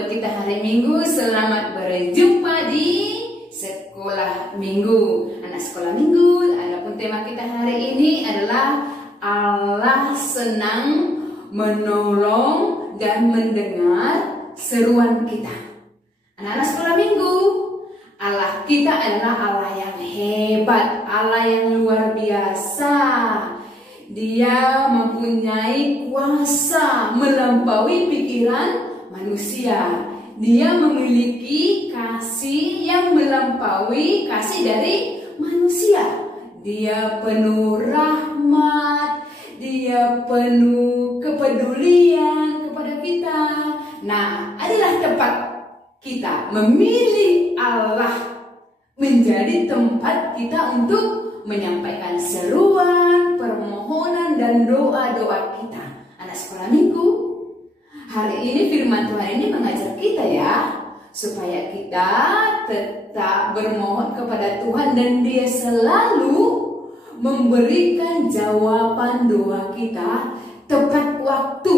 buat kita hari Minggu. Selamat berjumpa di Sekolah Minggu. Anak Sekolah Minggu, adapun tema kita hari ini adalah Allah senang menolong dan mendengar seruan kita. Anak-anak Sekolah Minggu, Allah kita adalah Allah yang hebat, Allah yang luar biasa. Dia mempunyai kuasa melampaui pikiran manusia. Dia memiliki kasih yang melampaui kasih dari manusia. Dia penuh rahmat, dia penuh kepedulian kepada kita. Nah, adalah tempat kita memilih Allah menjadi tempat kita untuk menyampaikan seruan, permohonan, dan doa-doa kita. Anak Sekolah Minggu, hari ini firman Tuhan ini mengajar kita ya, supaya kita tetap bermohon kepada Tuhan dan Dia selalu memberikan jawaban doa kita tepat waktu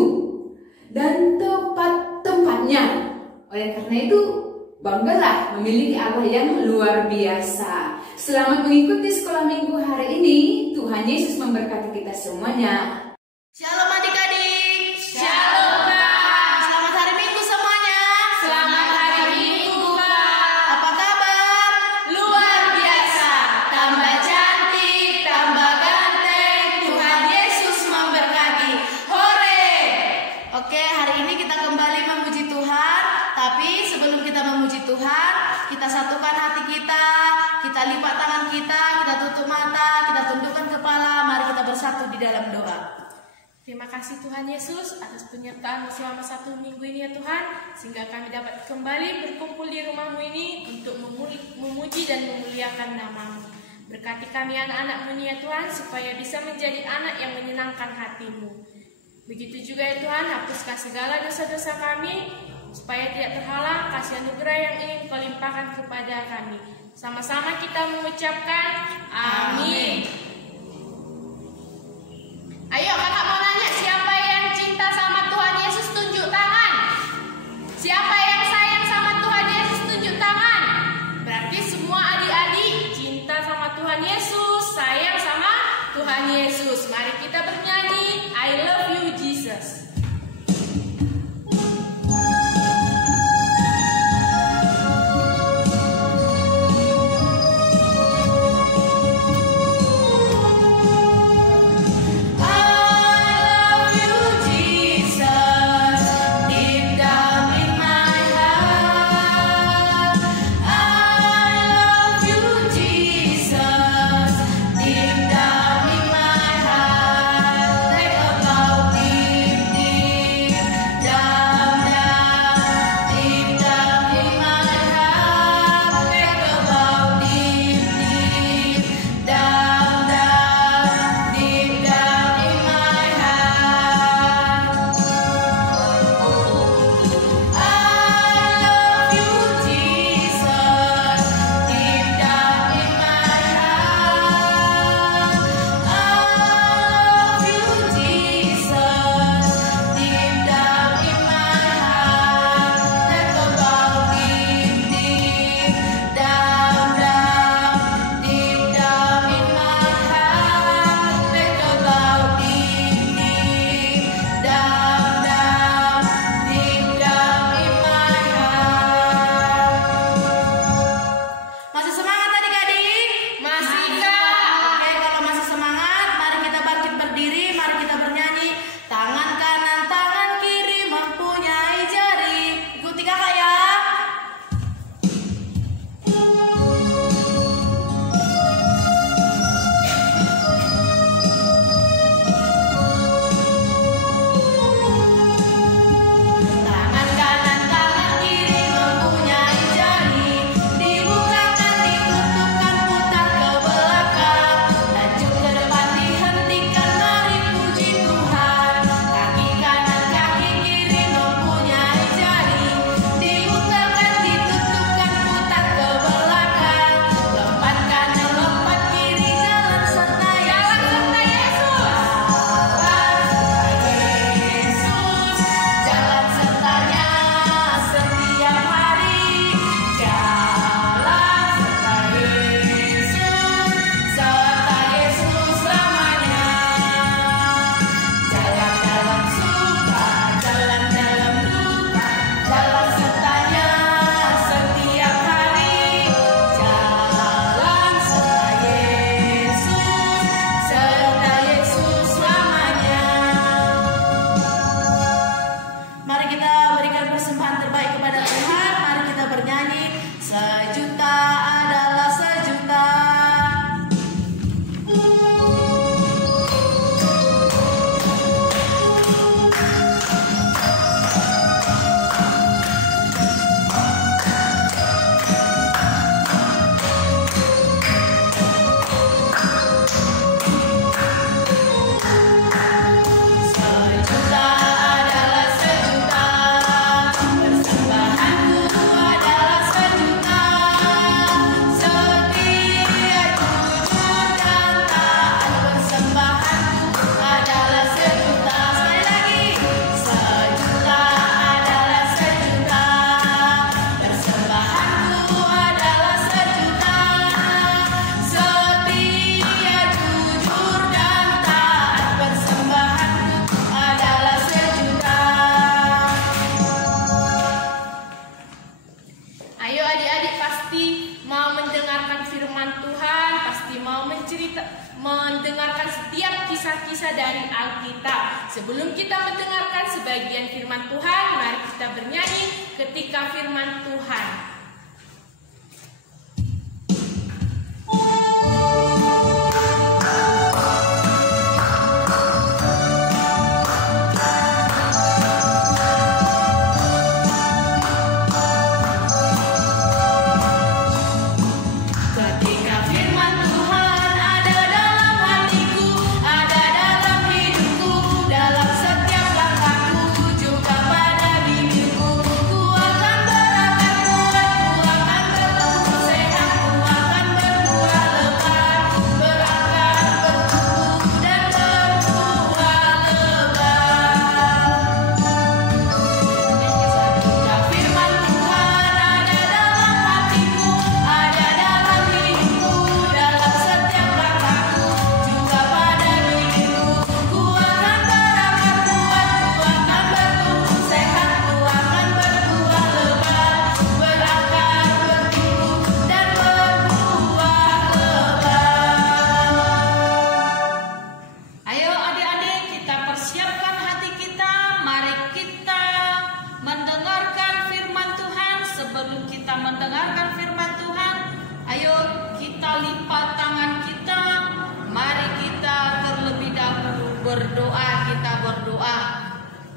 dan tepat tempatnya. Oleh karena itu, banggalah memiliki Allah yang luar biasa. Selamat mengikuti Sekolah Minggu hari ini. Tuhan Yesus memberkati kita semuanya. Shalom adik-adik. Shalom Kak. Selamat hari Minggu semuanya. Selamat hari Minggu Kak. Apa kabar? Luar biasa. Tambah cantik, tambah ganteng. Tuhan Yesus memberkati. Hore. Oke, hari ini kita kembali memuji Tuhan. Tapi sebelum kita memuji Tuhan, kita satukan hati kita. Kita lipat tangan kita, kita tutup mata, kita tundukkan kepala. Mari kita bersatu di dalam doa. Terima kasih Tuhan Yesus atas penyertaan selama 1 minggu ini ya Tuhan, sehingga kami dapat kembali berkumpul di rumah-Mu ini untuk memuji dan memuliakan nama-Mu. Berkati kami anak-anak-Mu ini ya Tuhan, supaya bisa menjadi anak yang menyenangkan hati-Mu. Begitu juga ya Tuhan, hapuskan segala dosa-dosa kami, supaya tidak terhalang kasih anugerah yang ingin Kau limpahkan kepada kami. Sama-sama kita mengucapkan amin. Ayo kakak mau nanya, siapa yang cinta sama Tuhan Yesus tunjuk tangan? Siapa yang sayang sama Tuhan Yesus tunjuk tangan? Berarti semua adik-adik cinta sama Tuhan Yesus, sayang sama Tuhan Yesus. Mari kita bernyanyi I love you Jesus. Deep down in my heart mau mendengarkan setiap kisah-kisah dari Alkitab. Sebelum kita mendengarkan sebagian firman Tuhan, mari kita bernyanyi ketika firman Tuhan.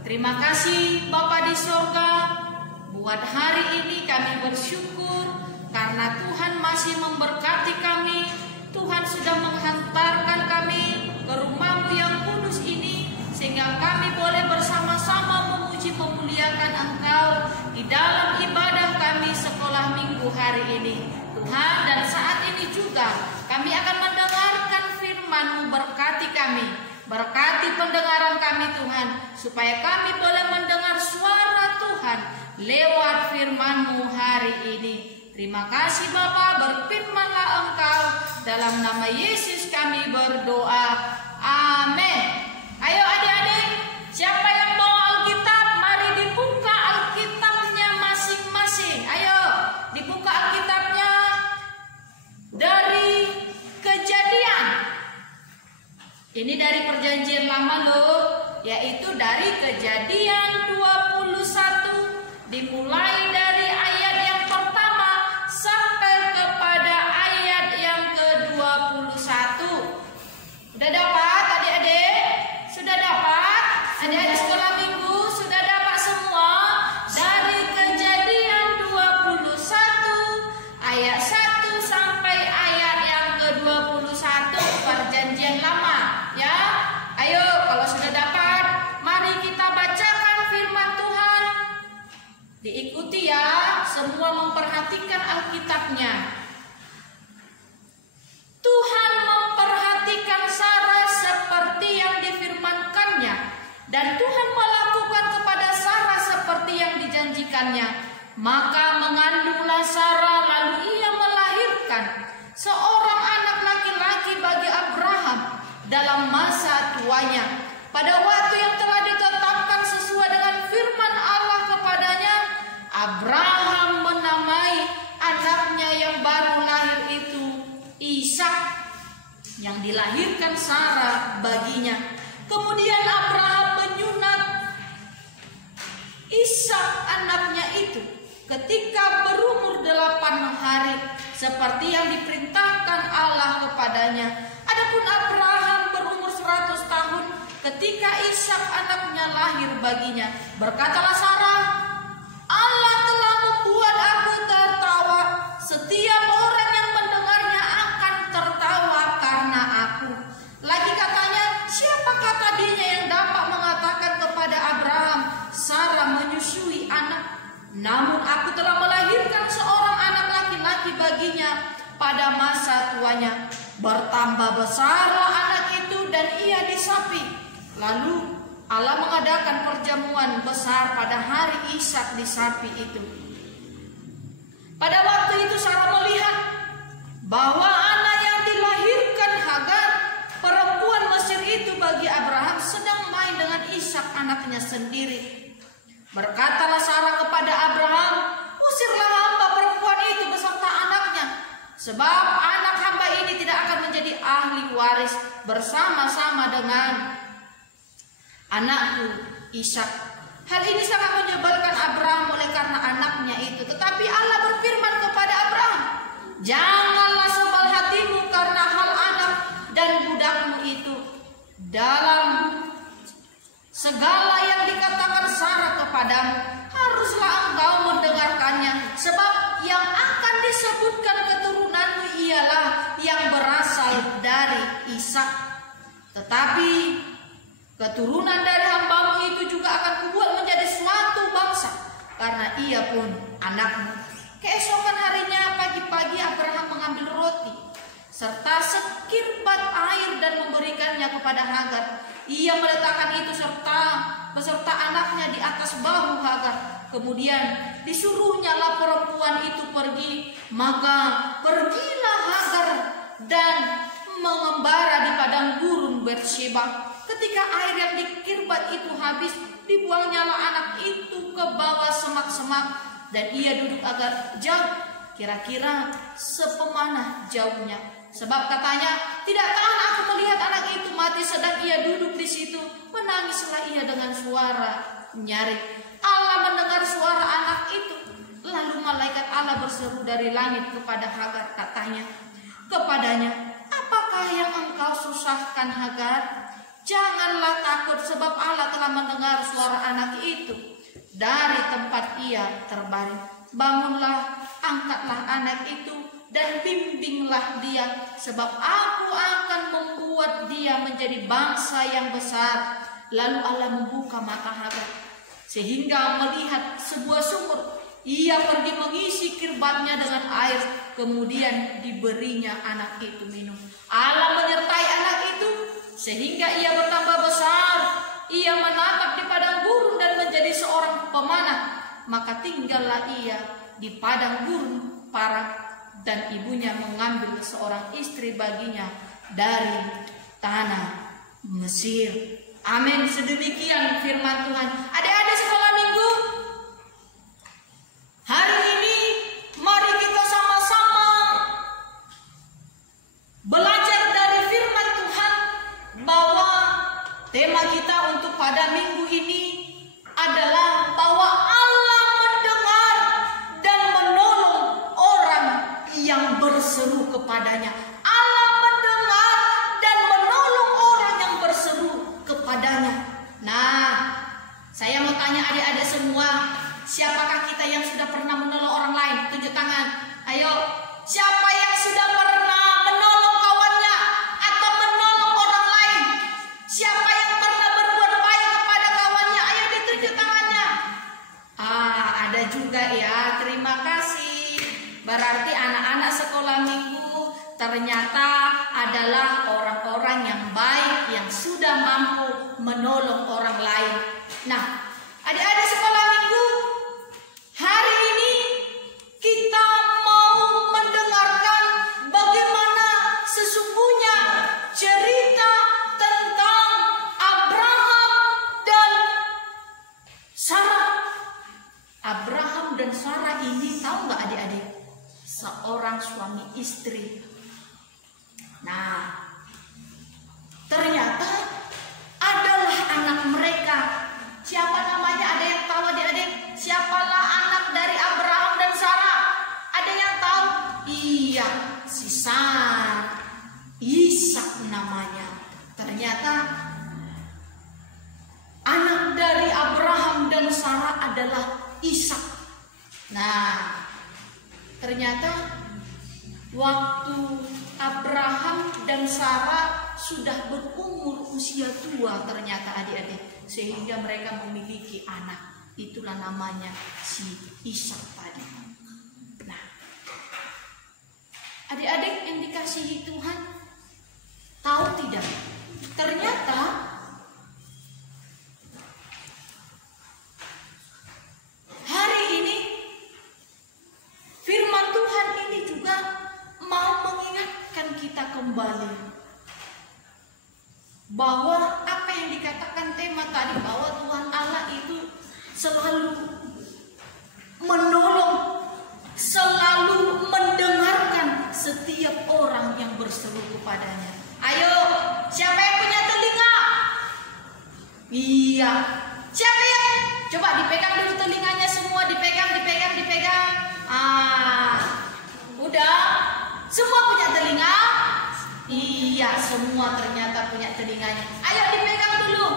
Terima kasih Bapa di sorga, buat hari ini kami bersyukur karena Tuhan masih memberkati kami. Tuhan sudah menghantarkan kami ke rumah-Mu yang kudus ini, sehingga kami boleh bersama-sama memuji memuliakan Engkau di dalam ibadah kami sekolah minggu hari ini. Tuhan, dan saat ini juga kami akan mendengarkan firman-Mu. Berkati kami, berkati pendengaran kami Tuhan, supaya kami boleh mendengar suara Tuhan lewat firman-Mu hari ini. Terima kasih Bapa, berfirmanlah Engkau, dalam nama Yesus kami berdoa. Amin. Ayo adik-adik, siapa yang bawa Alkitab, mari dibuka Alkitabnya masing-masing. Ayo, dibuka Alkitabnya dari Kejadian. Ini dari Perjanjian Lama loh, yaitu dari Kejadian 21, dimulai dari ayat yang pertama sampai kepada ayat yang ke-21. Sudah dapat adik-adik? Sudah dapat? Adik-adik sekolah minggu sudah dapat semua? Dari Kejadian 21 ayat 1 sampai ayat yang ke-21, Perjanjian Lama. Ya, ayo kalau sudah dapat, mari kita bacakan firman Tuhan. Diikuti ya, semua memperhatikan Alkitabnya. Tuhan memperhatikan Sarah seperti yang difirmankannya, dan Tuhan melakukan kepada Sarah seperti yang dijanjikannya. Maka mengandunglah Sarah, lalu ia melahirkan seorang anak laki-laki bagi Abraham dalam masa tuanya, pada waktu yang telah ditetapkan sesuai dengan firman Allah kepadanya. Abraham menamai anaknya yang baru lahir itu Ishak, yang dilahirkan Sarah baginya. Kemudian Abraham menyunat Ishak anaknya itu ketika berumur 8 hari, seperti yang diperintahkan Allah kepadanya. Adapun Abraham berumur 100 tahun ketika Ishak anaknya lahir baginya. Berkatalah Sarah, Allah telah membuat aku tertawa, setiap orang yang mendengarnya akan tertawa karena aku. Lagi katanya, siapakah tadinya yang dapat mengatakan kepada Abraham, Sarah menyusui anak? Namun aku telah melahirkan seorang anak laki-laki baginya pada masa tuanya. Bertambah besarlah anak itu dan ia disapi. Lalu Allah mengadakan perjamuan besar pada hari Ishak disapi itu. Pada waktu itu Sarah melihat bahwa anak yang dilahirkan Hagar, perempuan Mesir itu bagi Abraham, sedang main dengan Ishak anaknya sendiri. Berkatalah Sarah kepada Abraham, usirlah hamba perempuan itu beserta anaknya, sebab anak hamba ini tidak akan menjadi menjadi ahli waris bersama-sama dengan anakku Ishak. Hal ini sangat menyebalkan Abraham oleh karena anaknya itu. Tetapi Allah berfirman kepada Abraham, janganlah sebal hatimu karena hal anak dan budakmu itu. Dalam segala yang dikatakan Sarah kepadamu, haruslah engkau mendengarkannya. Sebab yang akan disebutkan keturunanmu ialah yang berasal dari Ishak. Tetapi keturunan dari hambamu itu juga akan kubuat menjadi suatu bangsa, karena ia pun anakmu. Keesokan harinya pagi-pagi Abraham mengambil roti serta sekirbat air dan memberikannya kepada Hagar. Ia meletakkan itu beserta anaknya di atas bahu Hagar. Kemudian disuruhnyalah perempuan itu pergi. Maka pergilah Hagar dan mengembara di padang gurun Beersheba. Ketika air yang dikirbat itu habis, dibuangnyalah anak itu ke bawah semak-semak, dan ia duduk agak jauh, kira-kira sepemanah jauhnya. Sebab katanya, tidak tahan aku melihat anak itu mati sedang ia duduk di situ. Menangislah ia dengan suara nyaring. Allah mendengar suara anak itu. Lalu malaikat Allah berseru dari langit kepada Hagar, katanya kepadanya, apakah yang engkau susahkan Hagar? Janganlah takut, sebab Allah telah mendengar suara anak itu dari tempat ia terbaring. Bangunlah, angkatlah anak itu dan bimbinglah dia, sebab aku akan membuat dia menjadi bangsa yang besar. Lalu Allah membuka mata Hagar sehingga melihat sebuah sumur. Ia pergi mengisi kirbatnya dengan air, kemudian diberinya anak itu minum. Allah menyertai anak itu sehingga ia bertambah besar. Ia menatap di padang gurun dan menjadi seorang pemanah. Maka tinggallah ia di padang gurun Paran, dan ibunya mengambil seorang istri baginya dari tanah Mesir. Amin. Sedemikian firman Tuhan. Adik-adik sekolah minggu, hari ini mari kita sama-sama belajar dari firman Tuhan, bahwa tema kita untuk pada minggu ini adalah bahwa Allah mendengar dan menolong orang yang berseru kepadanya. Allah mendengar dan menolong orang yang berseru kepadanya. Nah, saya mau tanya adik-adik semua, siapakah kita yang sudah pernah menolong orang lain? Tunjuk tangan. Ayo, siapa yang sudah pernah menolong kawannya atau menolong orang lain? Siapa yang pernah berbuat baik kepada kawannya? Ayo ditunjuk tangannya. Ada juga ya. Terima kasih. Berarti anak-anak sekolah minggu ternyata adalah orang-orang yang baik, yang sudah mampu menolong orang lain. Nah, adik-adik sekolah minggu, hari ini kita mau mendengarkan bagaimana sesungguhnya cerita tentang Abraham dan Sarah. Abraham dan Sarah ini tahu nggak adik-adik? Seorang suami istri. Nah, ternyata adalah anak mereka. Siapa namanya? Ada yang tahu adik-adik? Siapalah anak dari Abraham dan Sarah? Ada yang tahu? Iya, si Sarah. Ishak namanya. Ternyata anak dari Abraham dan Sarah adalah Ishak. Nah, ternyata waktu Abraham dan Sarah sudah berumur usia tua ternyata adik-adik, sehingga mereka memiliki anak. Itulah namanya si Ishak tadi. Nah, adik-adik yang dikasihi Tuhan, tahu tidak? Ternyata hari ini firman Tuhan ini juga mau mengingatkan kita kembali bahwa apa yang dikatakan tema tadi, bahwa Tuhan Allah itu selalu menolong, selalu mendengarkan setiap orang yang berseru kepadanya. Ayo, siapa yang punya telinga? Iya. Siapa yang? Coba dipegang dulu telinganya semua, dipegang. Udah. Semua punya telinga? Iya, semua ternyata punya telinganya. Ayo dipegang dulu.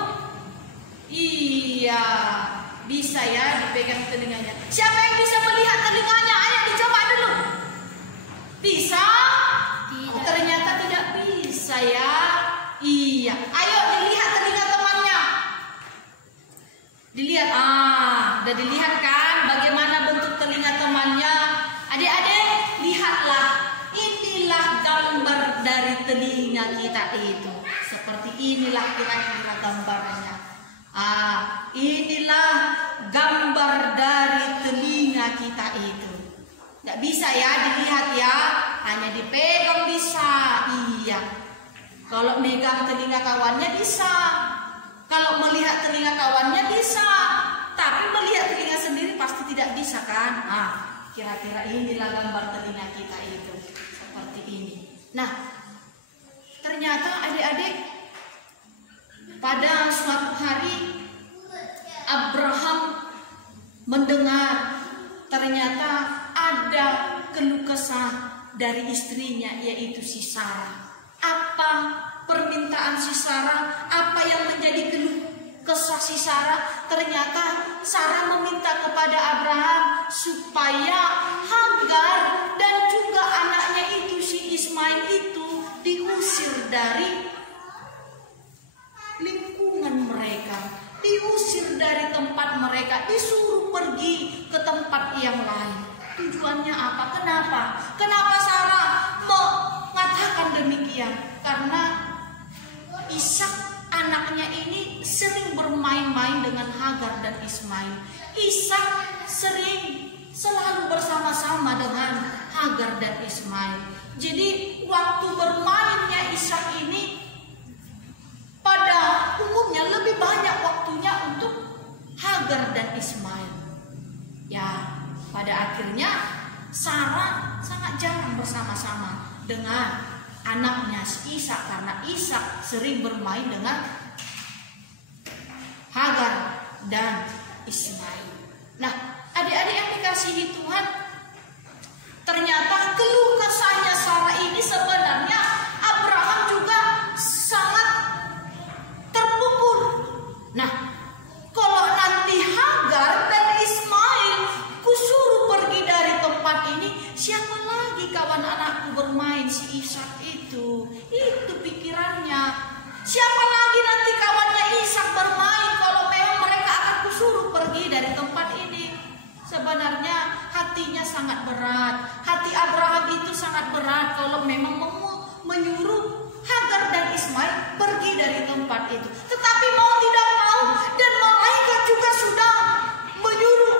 Iya, bisa ya dipegang telinganya. Siapa yang bisa melihat telinganya? Ayo dicoba dulu. Bisa? Oh, ternyata tidak bisa ya. Iya. Ayo dilihat telinga temannya. Dilihat. Udah dilihat kan bagaimana bentuk telinga temannya? Adik-adik, lihatlah. Inilah gambar dari telinga kita itu. Seperti inilah kira-kira gambarnya. Inilah gambar dari telinga kita itu. Nggak bisa ya dilihat ya, hanya dipegang bisa. Iya. Kalau megang telinga kawannya bisa. Kalau melihat telinga kawannya bisa. Tapi melihat telinga sendiri pasti tidak bisa kan? Kira-kira inilah gambar telinga kita itu. Seperti ini. Nah, ternyata adik-adik pada suatu hari Abraham mendengar ternyata ada keluh kesah dari istrinya, yaitu si Sarah. Apa permintaan si Sarah? Apa yang menjadi keluh kesah si Sarah? Ternyata Sarah meminta kepada Abraham supaya Hagar dan juga anaknya itu si Ismail itu diusir dari lingkungan mereka, diusir dari tempat mereka, disuruh pergi ke tempat yang lain. Tujuannya apa? Kenapa Sarah mengatakan demikian? Karena Ishak anaknya ini sering bermain-main dengan Hagar dan Ismail. Ishak selalu bersama-sama dengan Hagar dan Ismail. Jadi waktu bermainnya Ishak ini pada umumnya lebih banyak waktunya untuk Hagar dan Ismail. Ya, pada akhirnya Sarah sangat jarang bersama-sama dengan anaknya Ishak karena Ishak sering bermain dengan Hagar dan Ismail. Nah, adik-adik yang dikasihi Tuhan, ternyata keluh kesahnya Sarah ini sebenarnya Abraham juga sangat terpukul. Nah, kalau nanti Hagar dan Ismail kusuruh pergi dari tempat ini, siapa lagi kawan anakku bermain si Ishak itu? Itu pikirannya. Siapa lagi nanti kawannya Ishak bermain kalau memang mereka akan kusuruh pergi dari tempat ini? Sebenarnya hatinya sangat berat. Hati Abraham itu sangat berat kalau memang menyuruh Hagar dan Ismail pergi dari tempat itu. Tetapi mau tidak mau, dan malaikat juga sudah menyuruh.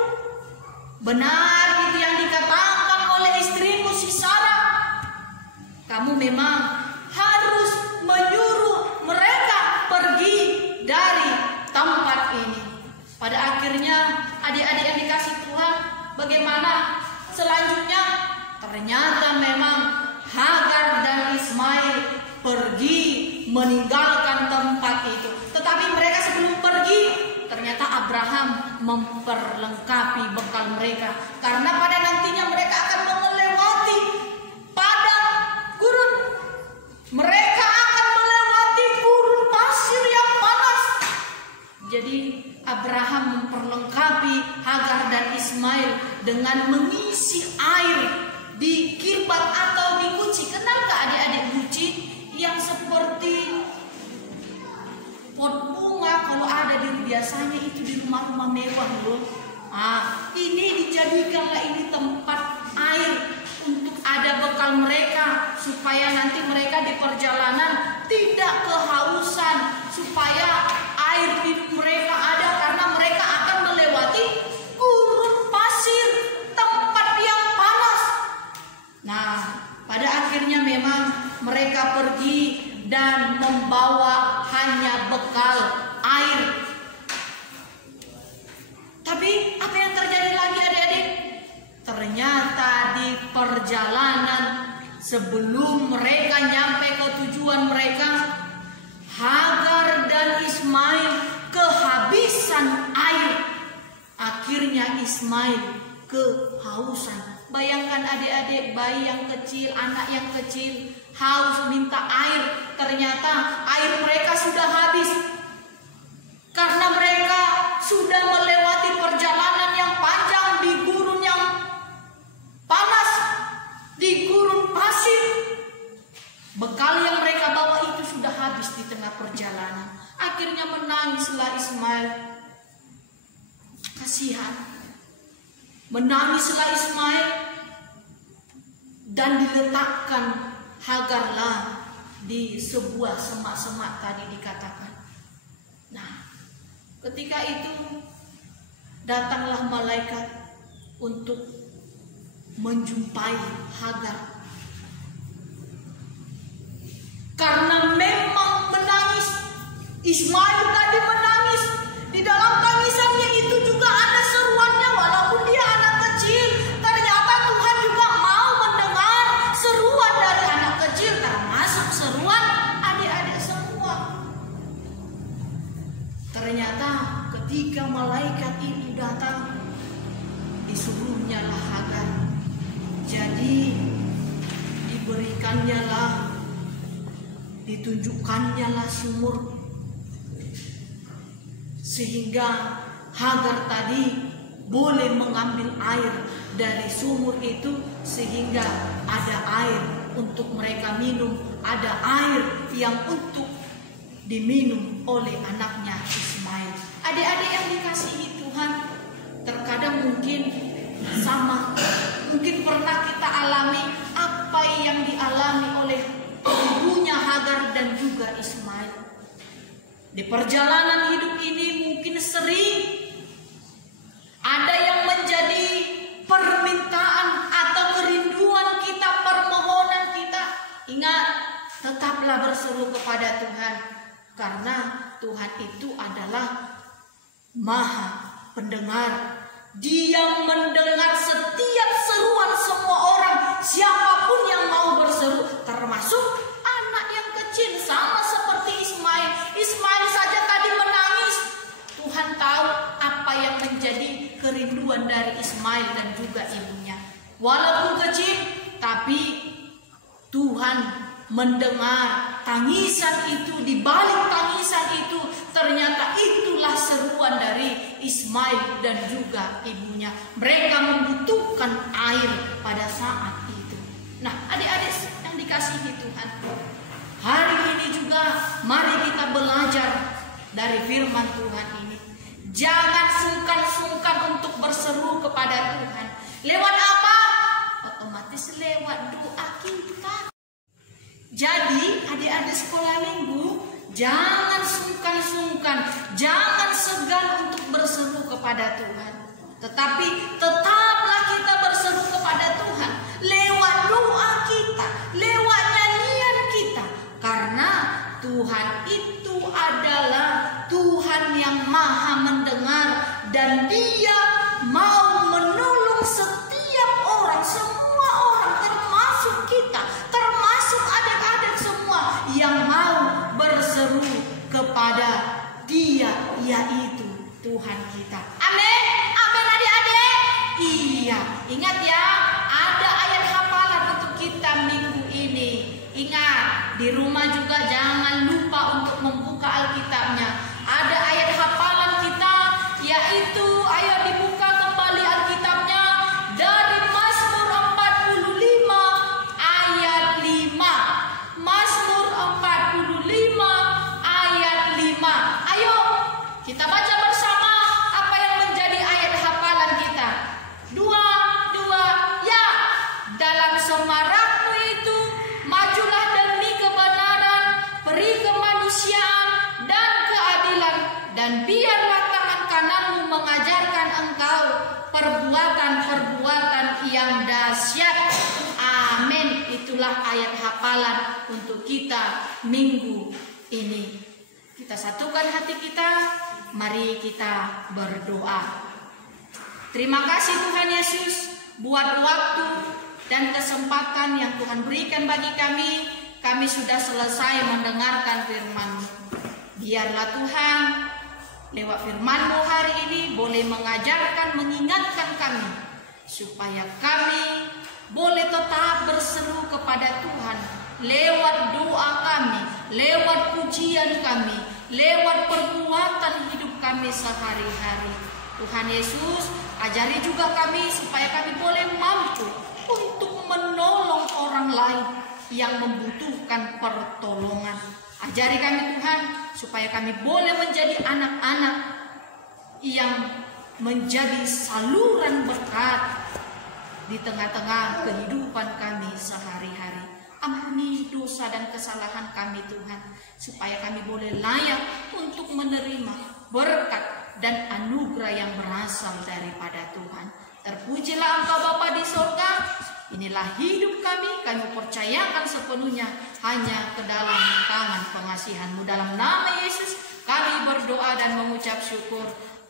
Benar itu yang dikatakan oleh istrimu si Sarah. Kamu memang harus menyuruh mereka pergi dari tempat ini. Pada akhirnya adik-adik yang dikasih Tuhan, bagaimana selanjutnya? Ternyata memang Hagar dan Ismail pergi meninggalkan tempat itu. Tetapi mereka sebelum pergi, ternyata Abraham memperlengkapi bekal mereka. Karena pada nantinya mereka akan melewati padang gurun. Mereka akan melewati gurun pasir yang panas. Jadi Abraham memperlengkapi Hagar dan Ismail dengan mengisi air di kirbat atau di guci. Kenal gak adik-adik guci? Yang seperti pot bunga kalau ada biasanya itu di rumah-rumah mewah loh. Ini dijadikanlah ini tempat air untuk ada bekal mereka supaya nanti mereka di perjalanan tidak kehausan, supaya air minum mereka ada karena mereka akan melewati gurun pasir, tempat yang panas. Nah, pada akhirnya memang mereka pergi dan membawa hanya bekal air. Tapi apa yang terjadi lagi adik-adik? Ternyata di perjalanan sebelum mereka nyampe ke tujuan mereka, Hagar dan Ismail kehabisan air. Akhirnya Ismail kehausan. Bayangkan adik-adik, bayi yang kecil, anak yang kecil, haus minta air. Ternyata air mereka sudah habis. Karena mereka sudah melewati perjalanan yang panjang di gurun yang panas, di gurun pasir. Bekal yang mereka bawa itu sudah habis di tengah perjalanan. Akhirnya menangislah Ismail. Kasihan. Menangislah Ismail dan diletakkan Hagarlah di sebuah semak-semak tadi dikatakan. Nah, ketika itu datanglah malaikat untuk menjumpai Hagar. Karena memang menangis, Ismail tadi menangis. Di dalam tangisannya itu juga ada seruannya, walaupun dia anak kecil. Ternyata Tuhan juga mau mendengar seruan dari anak kecil, termasuk seruan adik-adik semua. Ternyata ketika malaikat itu datang, disuruhnya lah Hagar. Jadi diberikannya lah, ditunjukkannya lah sumur. Sehingga Hagar tadi boleh mengambil air dari sumur itu, sehingga ada air untuk mereka minum, ada air yang untuk diminum oleh anaknya Ismail. Adik-adik yang dikasihi Tuhan, terkadang mungkin sama, mungkin pernah kita alami apa yang dialami oleh ibunya Hagar dan juga Ismail. Di perjalanan hidup ini mungkin sering ada yang menjadi permintaan atau kerinduan kita, permohonan kita. Ingat, tetaplah berseru kepada Tuhan, karena Tuhan itu adalah Maha Pendengar. Dia mendengar setiap seruan semua orang, siapapun yang mau berseru, termasuk anak yang kecil, sama seperti Ismail. Ismail saja tadi menangis. Tuhan tahu apa yang menjadi kerinduan dari Ismail dan juga ibunya. Walaupun kecil, tapi Tuhan mendengar tangisan itu. Di balik tangisan itu, ternyata itulah seruan dari Ismail dan juga ibunya. Mereka membutuhkan air pada saat itu. Nah, adik-adik yang dikasihi Tuhan, hari ini juga mari kita belajar dari firman Tuhan ini. Jangan sungkan-sungkan untuk berseru kepada Tuhan. Lewat apa? Otomatis lewat doa kita. Jadi adik-adik sekolah minggu, jangan sungkan-sungkan, jangan segan untuk berseru kepada Tuhan. Tetapi tetaplah kita berseru kepada Tuhan lewat doa kita, lewat nyanyian kita. Karena Tuhan itu adalah Tuhan yang maha mendengar, dan Dia mau menolong setiap orang, semua orang, termasuk kita, termasuk adik-adik semua yang mau berseru kepada Dia, yaitu Tuhan kita. Amin, amin adik-adik. Iya, ingat ya, ada ayat hafalan untuk kita minggu ini. Ingat, di rumah juga jangan lupa untuk membuka Alkitabnya. Ada ayat hafalan kita, yaitu ayo dibuka kembali Alkitabnya dari Mazmur 45 ayat 5. Mazmur 45 ayat 5. Ayo kita baca bersama apa yang menjadi ayat hafalan kita. Dua, ya. Dalam semarakmu itu majulah demi kebenaran, peri kemanusiaan dan keadilan, dan biarlah tangan kananmu mengajarkan engkau perbuatan-perbuatan yang dahsyat. Amin. Itulah ayat hafalan untuk kita minggu ini. Kita satukan hati kita, mari kita berdoa. Terima kasih Tuhan Yesus buat waktu dan kesempatan yang Tuhan berikan bagi kami sudah selesai mendengarkan firman-Mu. Biarlah Tuhan, lewat firman-Mu hari ini boleh mengajarkan, mengingatkan kami, supaya kami boleh tetap berseru kepada Tuhan lewat doa kami, lewat pujian kami, lewat perbuatan hidup kami sehari-hari. Tuhan Yesus, ajari juga kami supaya kami boleh mampu untuk menolong orang lain yang membutuhkan pertolongan. Ajari kami Tuhan, supaya kami boleh menjadi anak-anak yang menjadi saluran berkat di tengah-tengah kehidupan kami sehari-hari. Ampuni dosa dan kesalahan kami Tuhan, supaya kami boleh layak untuk menerima berkat dan anugerah yang berasal daripada Tuhan. Terpujilah Engkau Bapa di surga. Inilah hidup kami percayakan sepenuhnya hanya ke dalam tangan pengasihan-Mu. Dalam nama Yesus kami berdoa dan mengucap syukur.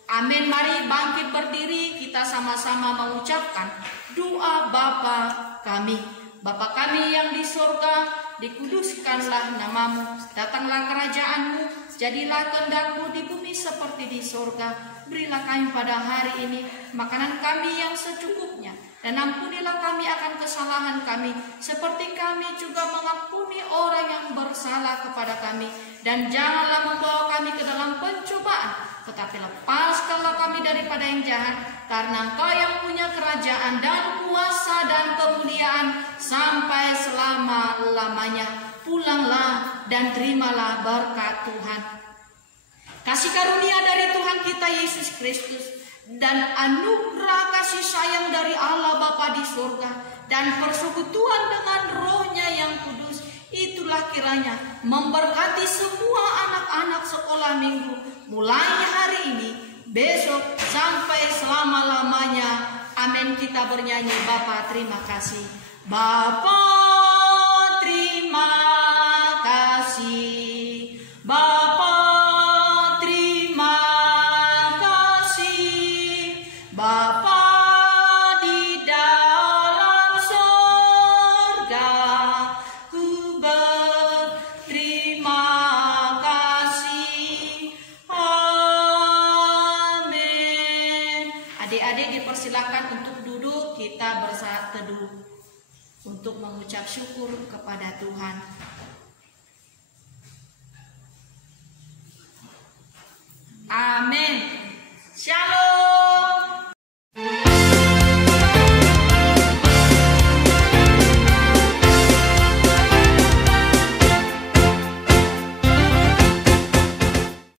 Amin. Mari bangkit berdiri, kita sama-sama mengucapkan doa Bapa kami. Bapa kami yang di surga, dikuduskanlah nama-Mu, datanglah kerajaan-Mu, jadilah kehendak-Mu di bumi seperti di surga. Berilah kami pada hari ini makanan kami yang secukupnya, dan ampunilah kami akan kesalahan kami, seperti kami juga mengampuni orang yang bersalah kepada kami. Dan janganlah membawa kami ke dalam pencobaan, tetapi lepaskanlah kami daripada yang jahat, karena Engkau yang punya kerajaan dan kuasa dan kemuliaan sampai selama-lamanya. Pulanglah dan terimalah berkat Tuhan. Kasih karunia dari Tuhan kita Yesus Kristus dan anugerah kasih sayang dari Allah Bapa di surga dan persekutuan dengan Roh-Nya yang kudus, itulah kiranya memberkati semua anak-anak sekolah minggu mulai hari ini, besok sampai selama-lamanya. Amin. Kita bernyanyi, Bapa terima kasih. Bapa terima kasih. Bapa terima kasih. Bapa di dalam surga, ku berterima kasih. Amin. Adik-adik dipersilakan untuk duduk, kita bersaat teduh untuk mengucap syukur kepada Tuhan. Amin.